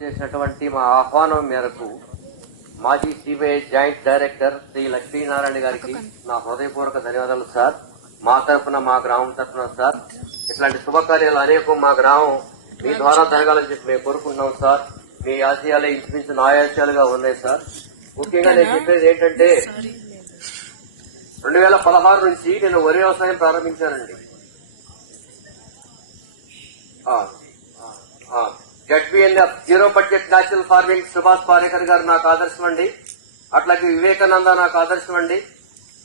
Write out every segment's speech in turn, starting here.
చేసినటువంటి మా ఆహ్వానం మేరకు మాజీ CBI joint director Shri Lakshminarayana గారికి నా హృదయపూర్వక ధన్యవాదాలు సార్. మా తరఫున, మా గ్రామం తరఫున సార్, ఇట్లాంటి శుభకార్యాలు అనేకం మా గ్రామం మీ ద్వారా జరగాలని చెప్పి మేము కోరుకుంటున్నాం సార్. మీ ఆశయాలే ఇంచుమించు నా ఆశయాలుగా ఉన్నాయి సార్. ముఖ్యంగా నేను చెప్పేది ఏంటంటే 2016 నుంచి నేను వరి వ్యవసాయం ప్రారంభించానండి. ZBNF zero budget natural farming Subhash Palekar గారు నాకు ఆదర్శం అండి. అట్లాగే వివేకానంద నాకు ఆదర్శం అండి.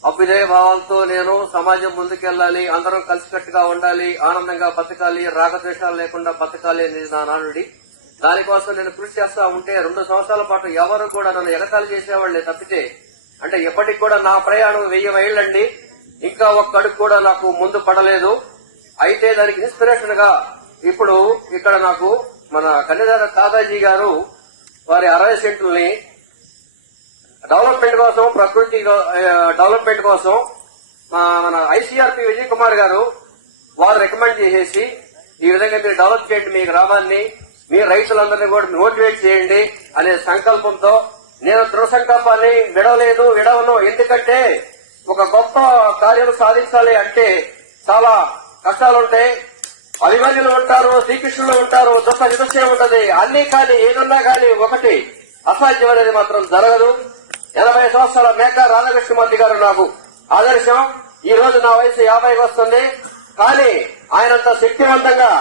అభ్యుదయ భావాలతో నేను సమాజం ముందుకెళ్లాలి, అందరం కలిసికట్టుగా ఉండాలి, ఆనందంగా బతకాలి, రాగద్వేషాలు లేకుండా బతకాలి అనేది నా నానుడి. దానికోసం నేను కృషి చేస్తా ఉంటే 2 సంవత్సరాల పాటు ఎవరు కూడా నన్ను ఎగతాళి చేసేవాళ్లే తప్పితే, అంటే ఎప్పటికి కూడా నా ప్రయాణం 1000 మైళ్ళండి. ఇంకా ఒక్క అడుగు కూడా నాకు ముందు పడలేదు. అయితే దానికి ఇన్స్పిరేషన్ గా ఇప్పుడు ఇక్కడ నాకు మన కన్యదార దాదాజీ గారు వారి 60 సెంట్లని డెవలప్మెంట్ కోసం, ప్రకృతి డెవలప్మెంట్ కోసం మన ఐసీఆర్పీ విజయ్ కుమార్ గారు వారు రికమెండ్ చేసేసి ఈ విధంగా మీరు డెవలప్ చేయండి మీ గ్రామాన్ని, మీ రైతులందరినీ కూడా మోటివేట్ చేయండి అనే సంకల్పంతో నేను దృఢ సంకల్పాన్ని విడవను. ఎందుకంటే ఒక గొప్ప కార్యం సాధించాలి అంటే చాలా కష్టాలుంటాయి. అభిమానులు ఉంటారు, శ్రీకృష్ణులు ఉంటారు, దుఃఖం ఉంటది. అన్ని కానీ ఏదన్నా కానీ ఒకటి అసాధ్యం అనేది మాత్రం జరగదు. 80 సంవత్సరాల మేకా రాధాకృష్ణమూర్తి గారు నాకు ఆదర్శం. ఈ రోజు నా వయసు 50 వస్తుంది. కానీ ఆయనంత శక్తివంతంగా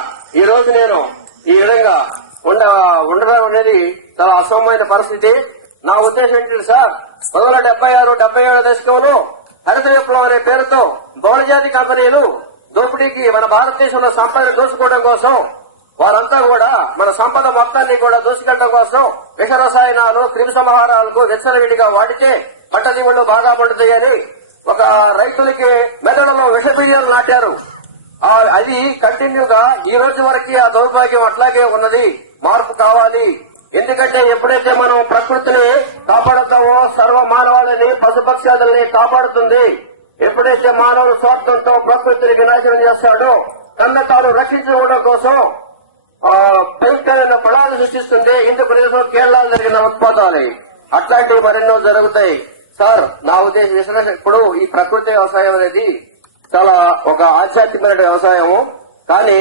ఈ రోజు నేను ఈ విధంగా ఉండడం అనేది చాలా అసమమైన పరిస్థితి. నా ఉద్దేశం ఏంటంటే సార్, 1976-77 దశకంలో హరిత విప్లవం అనే పేరుతో బహుళజాతి కంపెనీలు దోపిడీకి మన భారతదేశంలో సంపదను దోచుకోవడం కోసం వారంతా కూడా మన సంపద మొత్తాన్ని కూడా దోచుకెళ్లడం కోసం విష రసాయనాలు, క్రిమి సంహారాలకు విచ్చలవిడిగా వాడితే పంట దిగుబడులు బాగా పండుతాయని ఒక రైతులకి మెదడులో విషబీజాలు నాటారు. అది కంటిన్యూగా ఈ రోజు వరకు ఆ దౌర్భాగ్యం అట్లాగే ఉన్నది. మార్పు కావాలి. ఎందుకంటే ఎప్పుడైతే మనం ప్రకృతిని కాపాడుతామో సర్వ మానవాళిని, పశుపక్షాదుల్ని కాపాడుతుంది. ఎప్పుడైతే మానవులు స్వార్థంతో ప్రకృతిని వినాశనం చేస్తాడో తన తాను రక్షించుకోవడం కోసం భయంకరమైన ఫలాలు సృష్టిస్తుంది. ఇందుకు ప్రదేశం కేరళలో జరిగిన ఉత్పాదాలు అట్లాంటివి మరెన్నో జరుగుతాయి. సార్, నా ఉద్దేశం ఇప్పుడు ఈ ప్రకృతి వ్యవసాయం అనేది చాలా ఒక ఆధ్యాత్మికమైన వ్యవసాయము. కానీ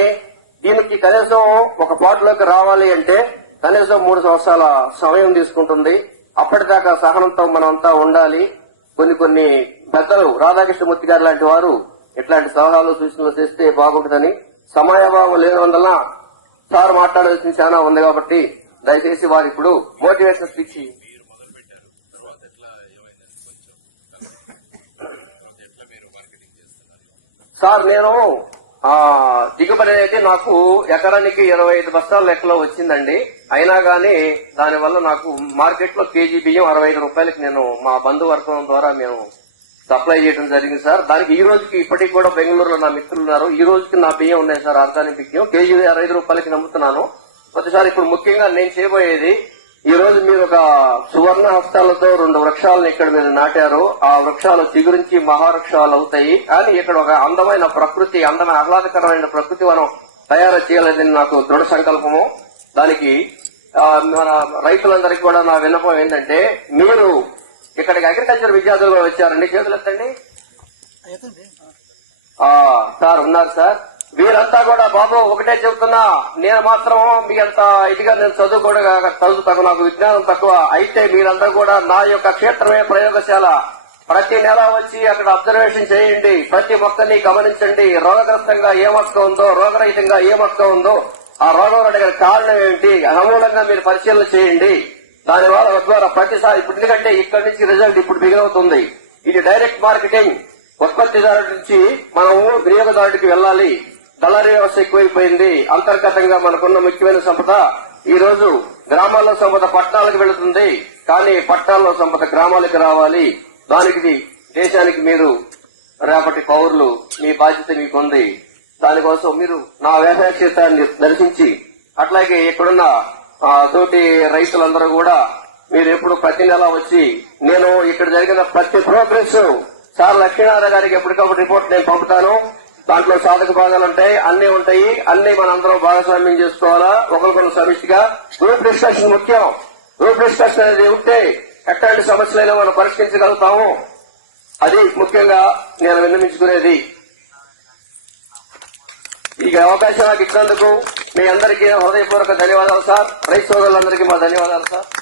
దీనికి కనీసం ఒక పాటలోకి రావాలి అంటే కనీసం 3 సంవత్సరాల సమయం తీసుకుంటుంది. అప్పటిదాకా సహనంతో మనమంతా ఉండాలి. కొన్ని పెద్దలు రాధాకృష్ణమూర్తి గారు లాంటి వారు ఇట్లాంటి సలహాలు సూచనలు చేస్తే బాగుంటుందని, సమయాభావం లేనందువల్ల సార్ మాట్లాడాల్సింది చాలా ఉంది కాబట్టి దయచేసి వారు ఇప్పుడు మోటివేషన్ స్పీచ్. సార్, నేను దిగుబడి అయితే నాకు ఎకరానికి 25 బస్తాల లెక్కలో వచ్చిందండి. అయినా గానీ దానివల్ల నాకు మార్కెట్ లో కేజీ బియ్యం 65 రూపాయలకి నేను మా బంధువర్గం ద్వారా మేము సప్లై చేయడం జరిగింది సార్. దానికి ఈ రోజుకి ఇప్పటికి కూడా బెంగళూరులో నా మిత్రులు ఉన్నారు. ఈ రోజుకి నా బియ్యం ఉన్నాయి సార్. ఆర్గానిక్ బియ్యం కేజీ 65 రూపాయలకి నమ్ముతున్నాను. ప్రతిసారి ఇప్పుడు ముఖ్యంగా నేను చేయబోయేది, ఈ రోజు మీరు ఒక సువర్ణ హస్తాలతో 2 వృక్షాలను ఇక్కడ మీరు నాటారు. ఆ వృక్షాలు చిగురించి మహావృక్షాలు అవుతాయి. కానీ ఇక్కడ ఒక అందమైన ప్రకృతి, ఆహ్లాదకరమైన ప్రకృతి మనం తయారు చేయాలని నాకు దృఢ సంకల్పము. దానికి మన రైతులందరికీ కూడా నా విన్నపం ఏంటంటే, మీరు ఇక్కడికి అగ్రికల్చర్ విద్యార్థులు కూడా వచ్చారండి. చేతులు ఎత్తండి. సార్ ఉన్నారు సార్. వీరంతా కూడా బాబు ఒకటే చెబుతున్నా, నేను మాత్రం మీ అంత ఇదిగా నేను చదువుతాను, నాకు విజ్ఞానం తక్కువ. అయితే మీరంతా కూడా నా యొక్క క్షేత్రమే ప్రయోగశాల. ప్రతి నెల వచ్చి అక్కడ అబ్జర్వేషన్ చేయండి. ప్రతి మొక్కని గమనించండి. రోగగ్రస్తంగా ఏ మొక్క ఉందో, రోగరహితంగా ఏ మొక్క ఉందో, ఆ రోగం దగ్గర కారణం ఏమిటి అనుమూలంగా మీరు పరిశీలన చేయండి. దానివల్ల ద్వారా ప్రతిసారి ఇప్పుడు, ఎందుకంటే ఇక్కడి నుంచి రిజల్ట్ ఇప్పుడు బిగినవుతుంది. ఇది డైరెక్ట్ మార్కెటింగ్. ఉత్పత్తిదారుడి నుంచి మనము వినియోగదారుడికి వెళ్ళాలి. దళారీ వ్యవస్థ ఎక్కువైపోయింది. అంతర్గతంగా మనకున్న ముఖ్యమైన సంపద ఈ రోజు గ్రామాల్లో సంపద పట్టణాలకు వెళుతుంది. కానీ పట్టణాల్లో సంపద గ్రామాలకు రావాలి. దానికి దేశానికి మీరు రేపటి పౌరులు, మీ బాధ్యత మీకుంది. దానికోసం మీరు నా వ్యవసాయ క్షేత్రాన్ని దర్శించి, అట్లాగే ఇక్కడున్న తోటి రైతులందరూ కూడా మీరు ఎప్పుడు ప్రతి నెల వచ్చి, నేను ఇక్కడ జరిగిన ప్రతి ప్రోగ్రెస్ సార్ లక్ష్మీనారాయణ గారికి ఎప్పటికప్పుడు రిపోర్ట్ నేను పంపుతాను. దాంట్లో సాధక భాగాలు ఉంటాయి, అన్ని ఉంటాయి. అన్ని మనందరం భాగస్వామ్యం చేసుకోవాలా, ఒకరికొకరు సమిష్టిగా. గ్రూప్ డిస్కషన్ ముఖ్యం. గ్రూప్ డిస్కషన్ అనేది ఉంటే ఎట్లాంటి సమస్యలైనా మనం పరిష్కరించగలుగుతాము. అది ముఖ్యంగా నేను విన్నవించుకునేది. ఈ అవకాశం నాకు ఇచ్చినందుకు మీ అందరికీ హృదయపూర్వక ధన్యవాదాలు సార్. రైతు సోదరులందరికీ మా ధన్యవాదాలు సార్.